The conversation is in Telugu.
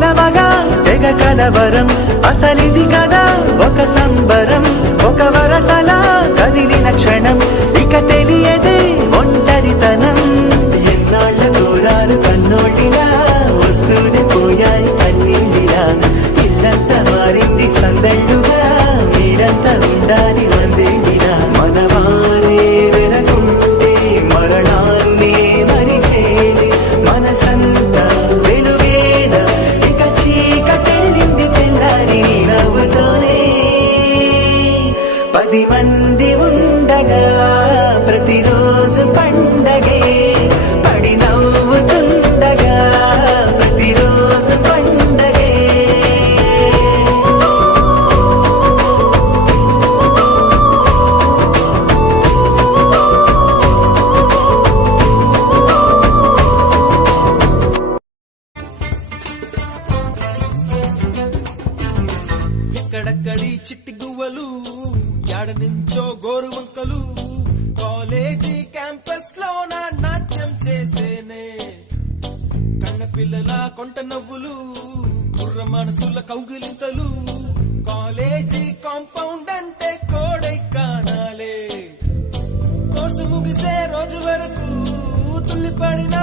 కలవగా తెగ కలవరం, అసలిది కదా ఒక సంబరం. ఒక వరసలా కదిలిన క్షణం, ఇక తెలియదే ఒంటరితనం. ఎన్నాళ్ళ దూరాలు కన్నోళ్ళిలా వస్తూనే పోయాయి కన్నీళ్ళిలా. ఇల్లంతా మారింది సందళ్ళుగా, మీరంతా ఉండాలి వందేళ్ళిలా. మనవారే వెనకుంటే మరణాన్నే మరిచేలి, మనసంతా వెలుగేన ఇక చీకటెళ్ళింది తెల్లారి నీ నవ్వుతోనే. 10 మంది ఉండగా ప్రతిరోజు పండగే, పడి నవ్వుతుండగా ప్రతిరోజు పండగే. ఎక్కడక్కడి చిట్టి గువ్వలు, యాడ నుంచో గోరు వంకలు, కాలేజీ క్యాంపస్ లో నా నాట్యం చేసేనే. కన్న పిల్లల కొంట నవ్వులు, కుర్ర మనసుల కౌగిలింతలు, కాలేజీ కాంపౌండ్ అంటే కోడై కానాలే. కోర్సు ముగిసే రోజు వరకు తుల్లిపడిన